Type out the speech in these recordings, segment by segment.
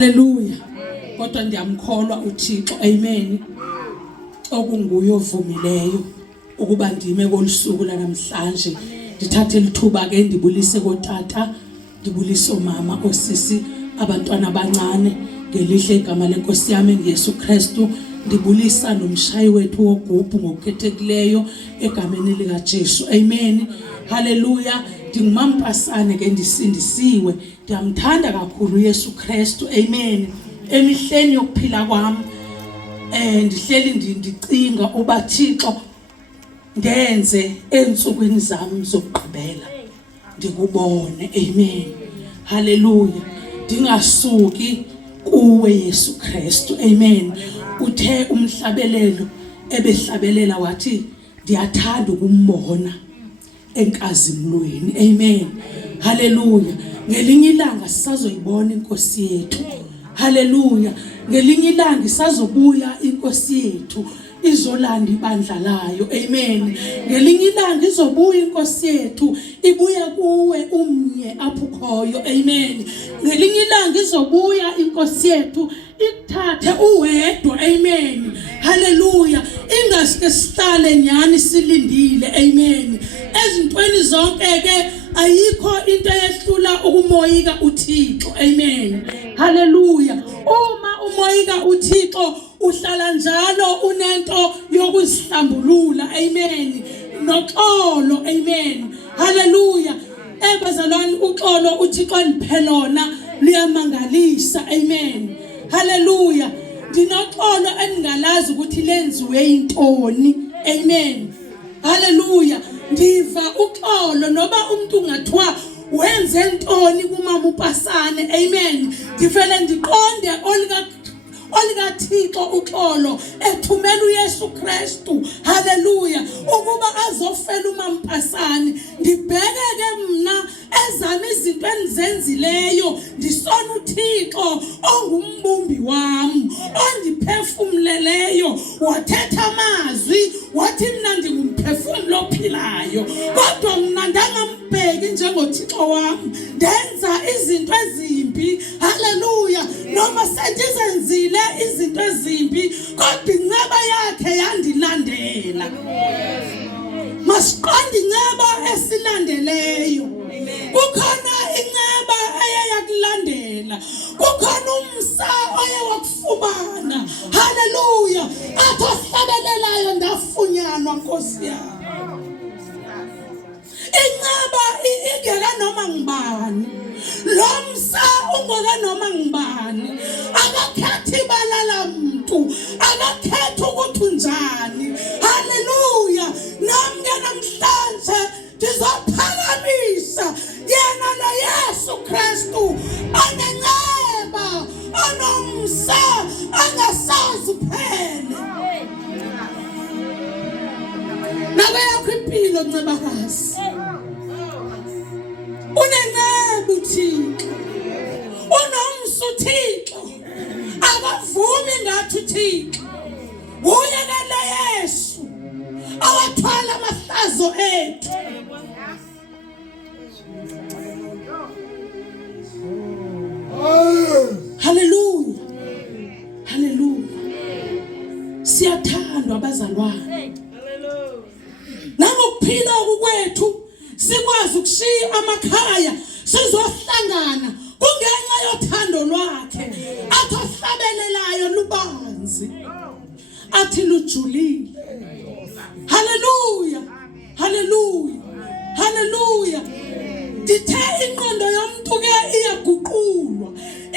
Haleluya. Kodwa ndiyamkholwa uThixo. Amen. Okunguye ovumileyo ukuba ndime kolusuku lanamhlanje. Ndithathe lithuba ke ndibulise kotata, ndibulise omama, osisi, abantwana abancane ngelihle igama lenkosi yami ngeyesu Kristu. Ndibulisa nomshayi wethu wogubhu ngokukhethekileyo egameni lika Jesu. Amen. Haleluya. Ndingumampasane ke ndisindisiwe. Ndiyamthanda kakhulu uYesu Kristu. Amen. Emihleni yokuphila kwami ndihleli ndicinga uba Thixo ndenze ensukwini zami zokugqibela ndikubone. Amen. Haleluya. Ndingasuki kuwe Yesu Kristu. Amen. Uthe umhlabelelo ebehlabelela wathi ndiyathanda ukumbona enkazimulweni. Amen. Haleluya. Ngelinye ilanga sisazoyibona inkosi yethu. Haleluya. Ngelinye ilanga isazobuya inkosi yethu izolanda ibandla layo. Amen. Ngelinye ilanga izobuya inkosi yethu ibuya kuwe umnye apho ukhoyo. Amen. Ngelinye ilanga izobuya inkosi yethu ikuthathe uwedwa. Amen. Haleluya. Ingasike sihlale nyani silindile. Amen. Ezintweni zonke ke ayikho into eyehlula ukumoyika uThixo. Amen. Haleluya. Uma umoyika uThixo uhlala njalo unento yokuzihlambulula. Amen. Noxolo. Amen. Haleluya. Bazalwane, uxolo uThixo niphe lona liyamangalisa. Amen. Haleluya. Ndinoxolo engalazi ukuthi lenziwe intoni. Amen. Haleluya. Ndiva uxolo noba umuntu ungathiwa wenze intoni kumama uPasane. Amen. Ndivele ndiqonde olika Thixo uxolo ethumela uYesu Kristu. Haleluya. Ukuba azofela umama uPasane. Ndibheke ke mna ezami izinto enzenzileyo ndisona uThixo ongumbumbi wami, ondiphefumleleyo, wathetha amazwi wathi mina ndingumphefumulo ophilayo. Kodwa mina ndangambheki njengoThixo wami, ndenza izinto ezimbi. Haleluya. Noma sendizenzile izinto ezimbi kodwa inceba yakhe yandilandela. Masiqonde inceba esilandeleyo. Kukhona inceba eyakulandela, kukhona umsa oyewakufumana. Haleluya. Athi ohlabelelayo ndafunyanwa nkosi yami. Inceba ingeka noma ngibani, lo msa ungeka noma ngibani, akakhethi balala muntu, akakhethi ukuthi unjani. Haleluya. Nami namhlanje ndizophakamisa yena noYesu Kristu onenceba, onomsa, angasazi uphele. Nawe yakho impilo ncebakazi. Unenceba uThixo, unomsa uThixo, akavumi ngathi uThixo. Uyekele Yesu awathwala amahlazo ethu. Haleluya. Haleluya. Siyathandwa abazalwane. Nangokuphila kwethu sikwazi ukushiya amakhaya sizohlangana kungenxa yothando lwakhe. Athi ohlabelelayo lubanzi, athi lujulile. Haleluya. Haleluya. Haleluya. Dithe ingqondo yomuntu ke iyaguqulwa.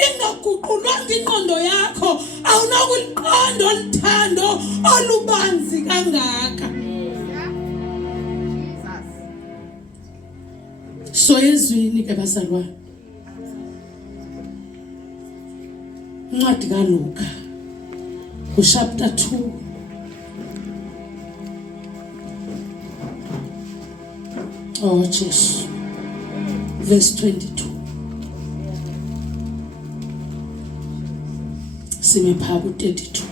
Ingaguqulwa ingqondo yakho awunokuliqonda olithando olubanzi kangaka. So yezwini ke bazalwane, incwadi kaLuka chapter 2 oh Jesus, verse 22. Sime phaa ku-32.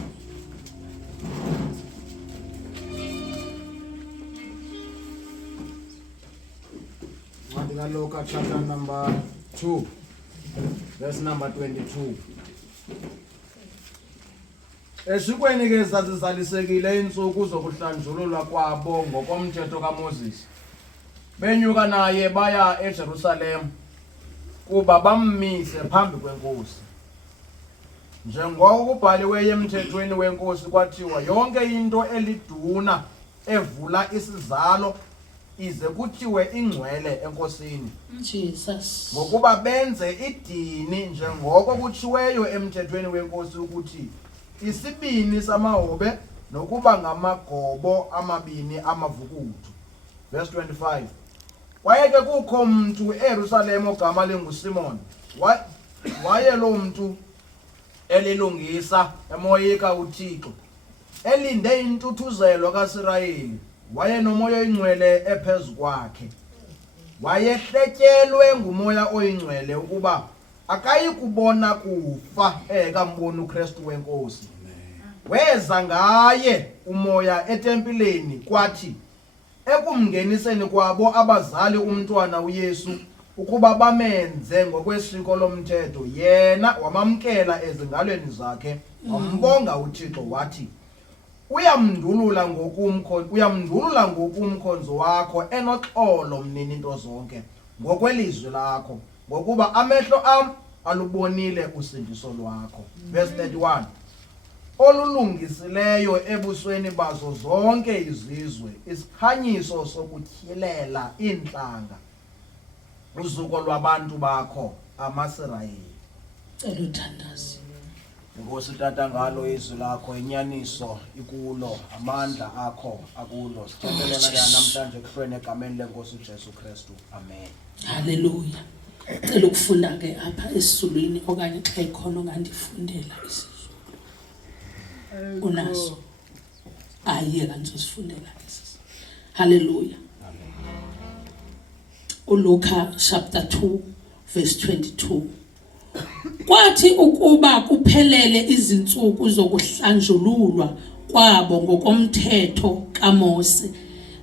Luka chapter number 2, verse number 22. Esikweni ke zazizalisekile insuku zokuhlanjululwa kwabo ngokomthetho kaMoses. Benyuka naye baya eJerusalem kuba bammise phambi kwenkosi. Njengoko kubhaliwe emthethweni wenkosi kwathiwa yonke into eliduna evula isizalo ize kuthiwe ingcwele enkosini. Jesus. Ngokuba benze idini njengoko kutshiweyo emthethweni wenkosi ukuthi isibini samahobe nokuba ngamagobo amabini amavukudu. Verse 25. Kwaye ke kukho umuntu eJerusalem ogama linguSimon. Waye lo muntu elilungisa emoyika uThixo. Elinde intuthuzelo kaIsrayeli. Waye nomoya oyingcwele ephezu kwakhe. Wayehletyelwe ngumoya oyingcwele ukuba akayi kubona kufa ekambona uKristu wenkosi. Weza ngaye umoya etempileni kwathi ekumngeniseni kwabo abazali umntwana uYesu ukuba bamenze ngokwesiko lomthetho, yena wamamkela ezingalweni zakhe, wambonga uThixo wathi uyamndulula ngokumkhonzo wakho enoxolo mnini into zonke ngokwelizwi lakho, ngokuba amehlo am alubonile usindiso lwakho. Verse 31. Olulungisileyo ebusweni bazo zonke izizwe, isikhanyiso sokutyhilela iintlanga, uzuko lwabantu bakho amaSirayeli. Cela uthandaze. Inkosi tata ngalo izwi lakho inyaniso ikulo, amandla akho akulo. Sithembelela ke namhlanje kuhlweni egameni lenkosi uJesu Kristu. Amen. Hallelujah. Cela ukufunda ke apha esiZulwini okanye xa ikhona ongandifundela isiZulu. Unaso. Aye kanti usifundela esi. Hallelujah. uLuka chapter 2 verse 22. Kwathi ukuba kuphelele izinsuku zokuhlanjululwa kwabo ngokomthetho kaMose,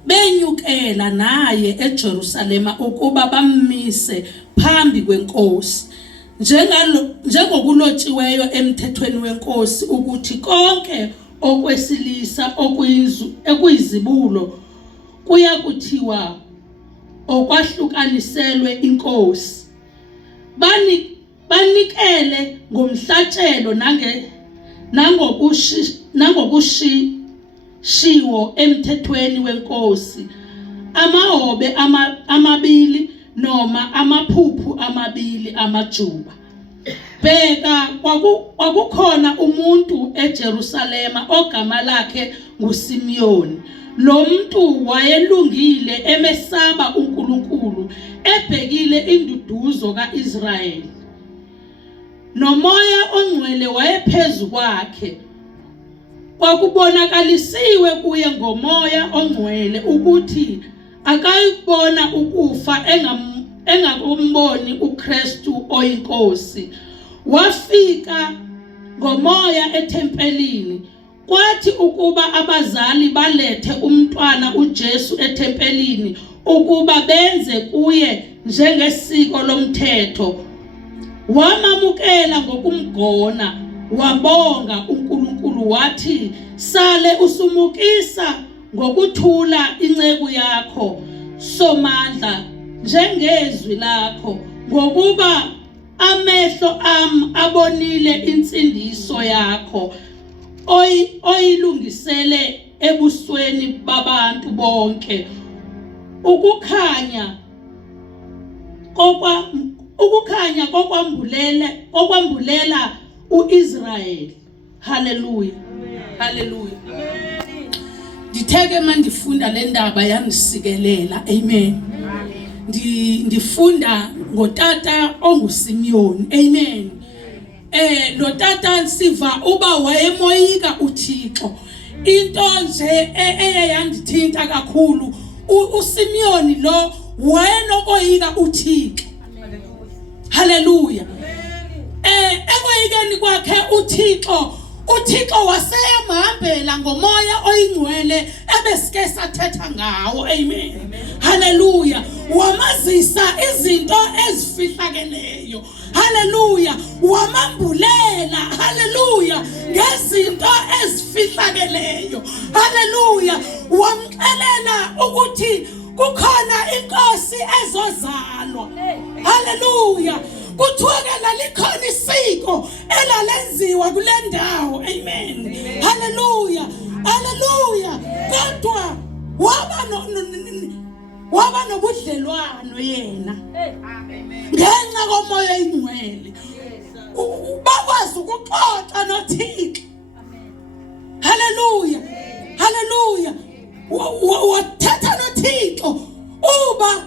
benyukela naye eJerusalema ukuba bammise phambi kwenkosi, njengokulotshiweyo emthethweni wenkosi ukuthi konke okwesilisa okuyizibulo kuya kuthiwa okwahlukaniselwe inkosi. Banikele ngomhlatshelo nangokushiwo emthethweni wenkosi, amahobe amabili noma amaphuphu amabili amajuba. Bheka, kwakukhona umuntu eJerusalema ogama lakhe nguSimiyoni. Lo muntu wayelungile, emesaba uNkulunkulu, ebhekile induduzo kaIsrayeli. Nomoya ongcwele wayephezu kwakhe. Kwakubonakalisiwe kuye ngomoya ongcwele ukuthi akayibona ukufa engakumboni uKristu oyinkosi. Wafika ngomoya ethempelini. Kwathi ukuba abazali balethe umntwana uJesu ethempelini ukuba benze kuye njengesiko lomthetho, wamamukela ngokumgona, wabonga uNkulunkulu wathi, sale usumukisa ngokuthula inceku yakho somandla njengezwi lakho, ngokuba amehlo am abonile insindiso yakho oyilungisele ebusweni babantu bonke, ukukhanya kokwambulela uIsrayeli. Hallelujah. Hallelujah. Nditheke mandifunda le ndaba yangisikelela. Amen. Ndifunda ngotata onguSimiyoni. Amen. Lo tata siva uba wayemoyika uThixo. Into nje eyayandithinta kakhulu, uSimiyoni lo wayenokoyika uThixo. Hallelujah. Ekoyikeni kwakhe uThixo waseyamhambela ngomoya oyingcwele ebesike sathetha ngawo. Amen. Hallelujah. Wamazisa izinto ezifihlakeleyo. Hallelujah. Wamambulela ngezinto ezifihlakeleyo. Haleluya. Wamxelela ukuthi kukhona inkosi ezozalwa. Haleluya. Kuthiwa ke lalikhona isiko elalenziwa kule ndawo. Amen. Haleluya. Haleluya. Kodwa waba nobudlelwano yena ngenxa komoya oyingcwele. Bakwazi ukuxoxa noThixo. Haleluya. Haleluya. Wathatha noThixo uba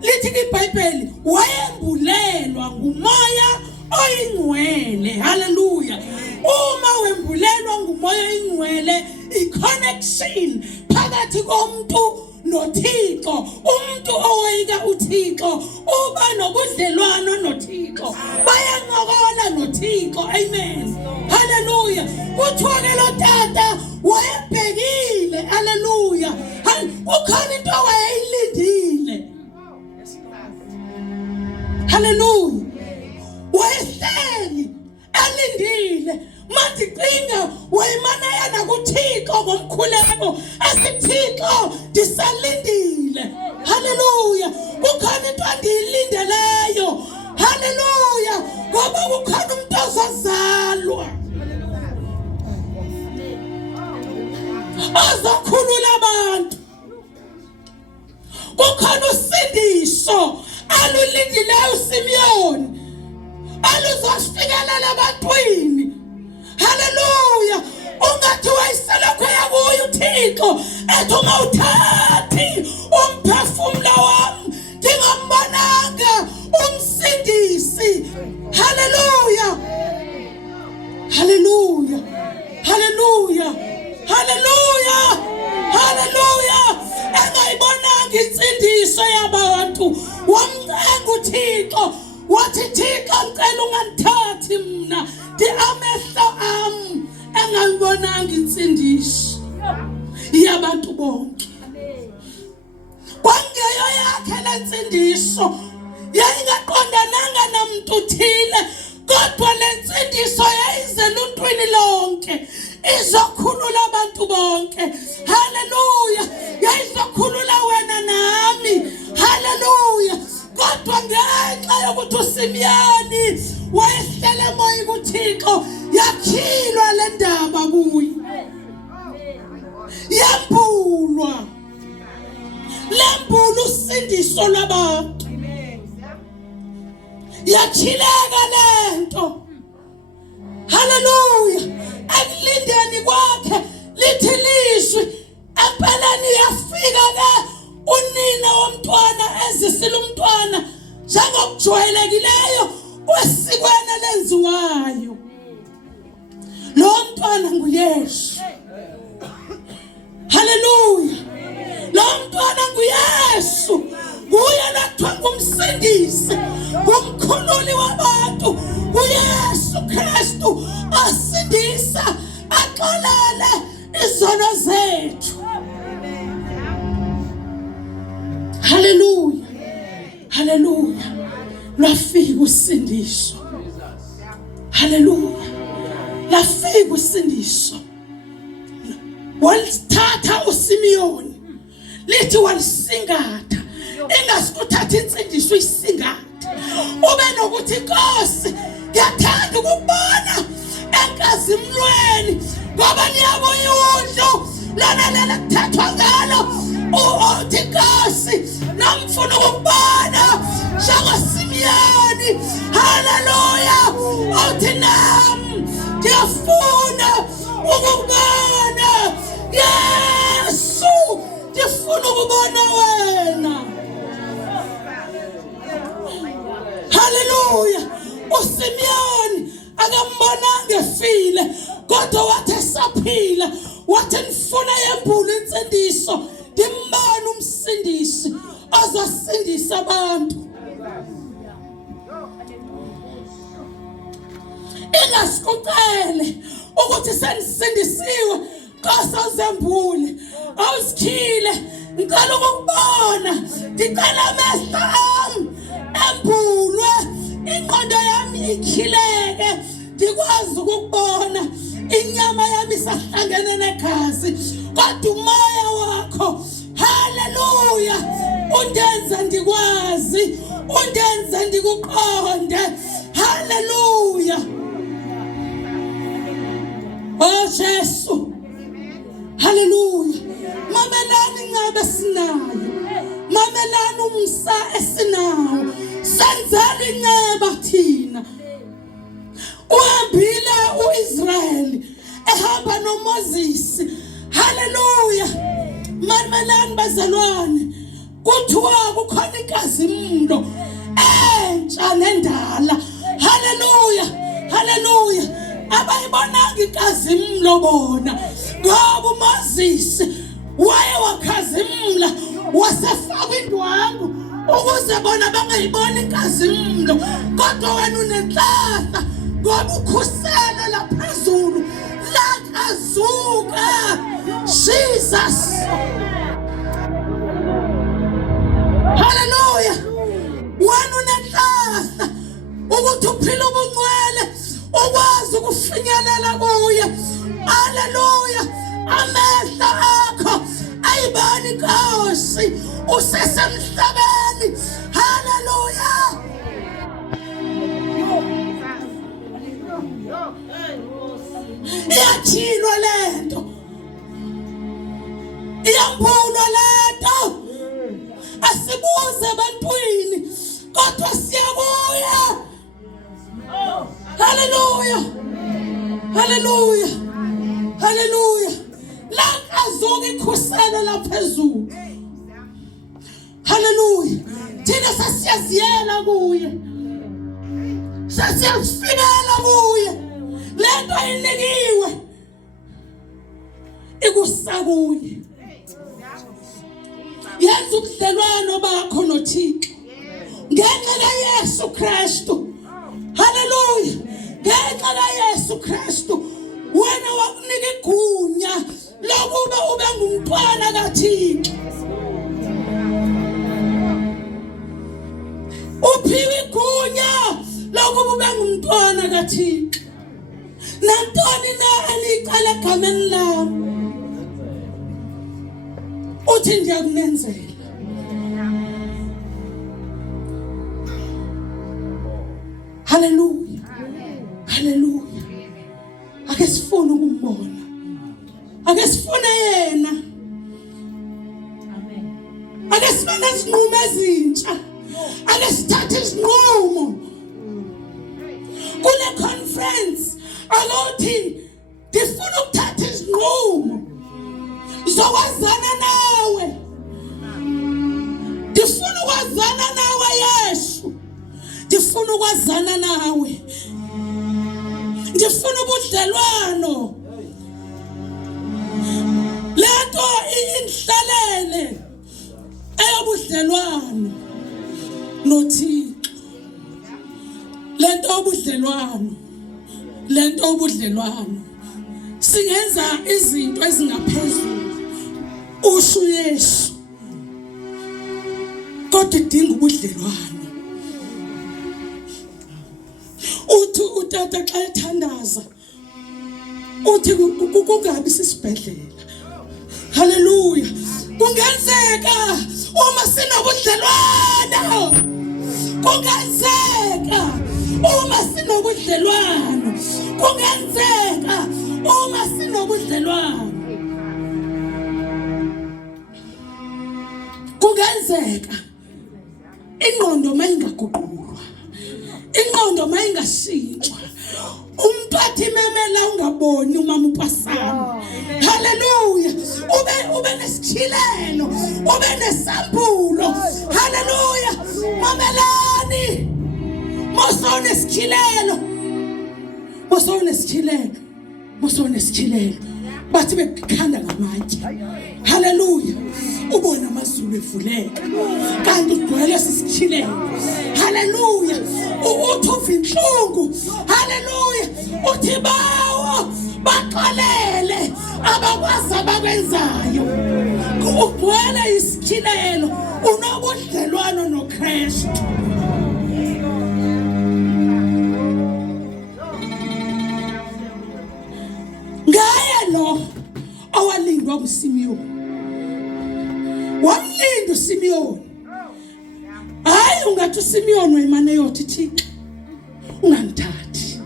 lithi iBhayibheli wayembulelwa ngumoya oyingcwele. Haleluya. Uma wembulelwa ngumoya oyingcwele, i-connection phakathi komuntu noThixo, umuntu owayika uThixo uba nobudlelwano noThixo, bayancokola noThixo. Amen. Haleluya. Kuthiwa ke lo tata wayebhekile. Haleluya. Kukhona into wayeyilindile. Haleluya. Wayehleli alindile. Manje cinga wayimana yana kuThixo ngomkhuleko asiThixo ndisalindile. Haleluya. Kukhona into andiyilindeleyo. Haleluya. Ngoba kukhona umuntu ozozalwa ozokhulula abantu. Kukhona usindiso alulindileyo uSimiyoni aluzofikelela ebantwini. Haleluya. Ungathi wayiselokho yakuyo uThixo ethi uma uthathi umphefumulo wami ndingambonanga umsindisi. Haleluya. Haleluya. Haleluya. Haleluya. Haleluya. Engayibonanga insindiso yabantu, wamncenga uThixo wathi Thixo ngicela ungangithathi mina amehlo ami engayibonanga insindiso yabantu bonke. Kwangeyo yakhe le nsindiso yayingaqondananga namuntu uthile, kodwa le nsindiso yayize luntwini lonke izokhulula abantu bonke. Haleluya. Yayizokhulula wena nami. Haleluya. Kodwa ngenxa yokuthi uSimiyoni wayehlele emoyeni kuThixo, yakhilwa le ndaba kuye, yambulwa, lembula usindiso lwabantu, yakhileka lento. Haleluya. Ekulindeni kwakhe lithi lizwi empeleni yafika ke unina womntwana ezisile umntwana njengokujwayelekileyo wesikweni lenziwayo. Lo mntwana nguYesu. Haleluya. Lo mntwana nguYesu. Nguye lathwa ngumsindisi, ngumkhululi wabantu, uYesu Kristu asindisa, axolele izono zethu. Haleluya. Haleluya. Lafika usindiso. Haleluya. Lafika usindiso. Walithatha uSimiyoni lithi walisingatha. Ingasikuthatha insindiso uyisingatha. Ube nokuthi Nkosi ngiyathanda ukubona enkazimlweni ngoba niyabuya udlu lana kuthathwa ngalo. Uthi Nkosi namfuna ukubona njengoSimiyoni. Haleluya. Uthi nami ngiyafuna ukubona Yesu, ngifuna ukubona wena. Haleluya. uSimiyoni akambonanga efile, kodwa wathi esaphila wathi ngifuna yembula insindiso, ndimbone umsindisi ozosindisa abantu. Ingasikucele ukuthi senisindisiwe Nkosi uzembule, awusikhile, ngicela ukubona, ngicela amehlo ami embulwe, ingqondo yami ikhileke, ngikwazi ukubona inyama yami isahlangene negazi, kodwa umoya wakho, haleluya, undenza ndikwazi, undenza ndikuqonde, haleluya. Oh Jesu, haleluya. Mamelani ngabe sinayo, mamelani umsa esinawo, senzela inceba thina. Uhambile uIsrael ehamba noMoses, haleluya. Mamelani bazalwane, kuthiwa kukhona inkazimlo entsha nendala, haleluya, haleluya. Abayibonanga inkazimlo bona, ngoba uMoses waye wakhazimla, wasefaka indwangu ukuze bona bangayiboni inkazimlo. Kodwa wena unenhlahla ngoba ukhuselo laphezulu lakazuka. Jesus, haleluya. Wena unenhlahla ukuthi uphile ubungcwele, ukwazi ukufinyelela kuye, haleluya. Amehlo akho ayibani inkosi usesemhlabeni, haleluya. Iyachilwa lento, iyambulwa lento, asibuze ebantwini kodwa siyabuya, haleluya, haleluya, haleluya. Lakazuka ikhuselo laphezulu, haleluya. Thina sasiyaziyela kuye, sasiyafikela kuye, lento ayinikiwe ikusakuye. Yenza ubudlelwano bakho noThixo ngenxa kaYesu Kristu, haleluya. Ngenxa kaYesu Kristu wena wakunika igunya lokuba ube ngumntwana kaThixo. Uphiwe igunya lokuba ube ngumntwana kaThixo. Nantoni na aliqala egameni lami uthi ndiyakunenzela. Haleluya, haleluya. Ake sifune ukumbona, ake sifune yena, ake sifune izinqumo ezintsha, ake sithathe izinqumo kule conference. Alothi ndifuna ukuthatha izinqumo zokwazana nawe, ndifuna ukwazana nawe Yesu, ndifuna ukwazana nawe, ndifuna ubudlelwano. Lento inhlalele eyobudlelwano noThixo, lento ubudlelwano, lento ubudlelwano. Singenza izinto ezingaphezulu usho Yesu, kodwa idinga ubudlelwano. Uthi utata xa ethandaza uthi kungabi sisibhedlela, haleluya. Kungenzeka uma sinobudlelwano, kungenzeka uma sinobudlelwano, kungenzeka uma sinobudlelwano, kungenzeka ingqondo mayingaguqulwa, ingqondo mayingashintshwa, umuntu athi memela ungaboni umama upasana, haleluya. Ube nesikhilelo, ube nesambulo, haleluya. Mamelani, mosone sikhilelo, mosone sikhilelo, mosone sikhilelo. Bathi bekhanda ngamatshe, haleluya. Ubona amazulu evuleka kanti ugcwele sisikhilelo, haleluya. Uthi uva inhlungu, haleluya. Uthi bawo baxolele abakwazi abakwenzayo. Ugcwele isikhilelo, unobudlelwano noKristu. lo owalindwa uSimiyoni. Wamlinda uSimiyoni. Hayi ungathi uSimiyoni wayimane yothi Thixo ungangithathi.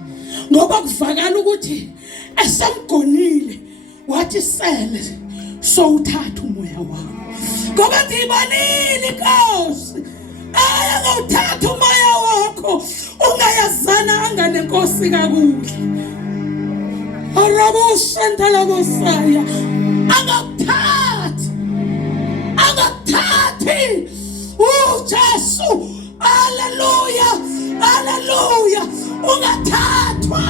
Ngoba kuvakala ukuthi esamgonile wathi sele sowuthatha umoya wami. Ngoba ngibonile Nkosi ayakuthatha umoya wakho ungayazana anganenkosi kakuhle. Arabo shandala bosaya angakuthathi uJesu. Haleluya, haleluya. Ungathathwa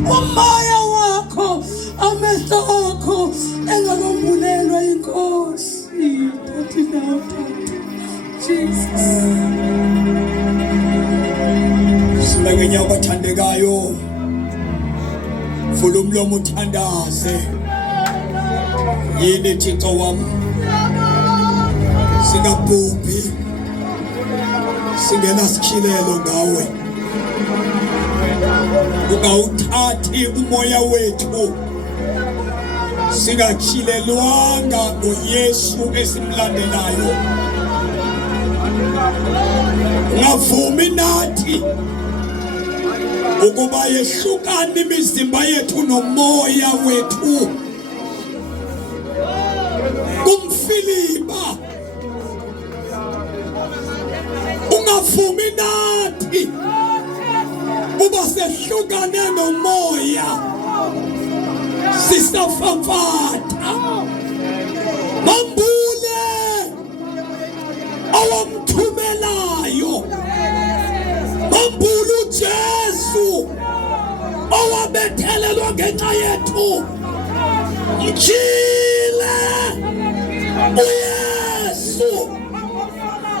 umoya wakho, amehlo akho engakombulelwa inkosi. Thathi now, Jesus. Sibekenya abathandekayo, vula umlomo uthandaze. Yini Thixo wami, singabhubhi, singena sikhilelo ngawe. Ungawuthathi umoya wethu, singakhilelwanga ngoYesu esimlandelayo. Ungavumi nathi ukuba yehlukane imizimba yethu nomoya wethu. Kumfiliba ungavumi nathi uba sehlukane nomoya sisafafata. Mambule awamthumelayo, mambule uJesu owabethelelwa ngenxa yethu. Mjile uYesu,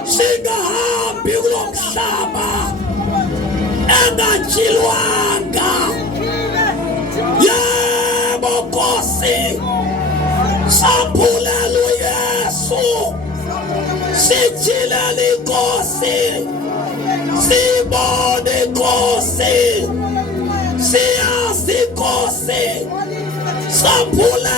singahambi kulo mhlaba engajilwanga. Yebo Nkosi, sambulela uYesu, sijilela inkosi, sibone inkosi, siyazi inkosi, sambulelwa.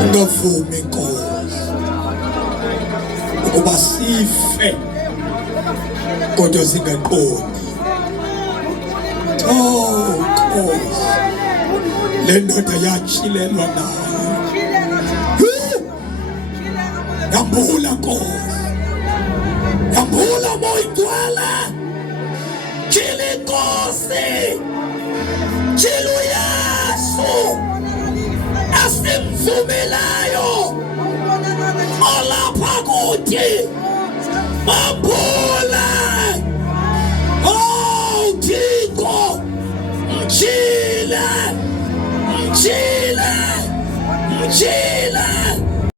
Ungavumi Nkosi ukuba sife kodwa singaqondi. Oh Nkosi, le ndoda yachilelwa nayo. Yambula Nkosi, yambula moyigcwele. Jila Nkosi, jila uYesu asimvumelayo olapha kuthi. Mambule, oh Thixo, mjile, mjile, mjile.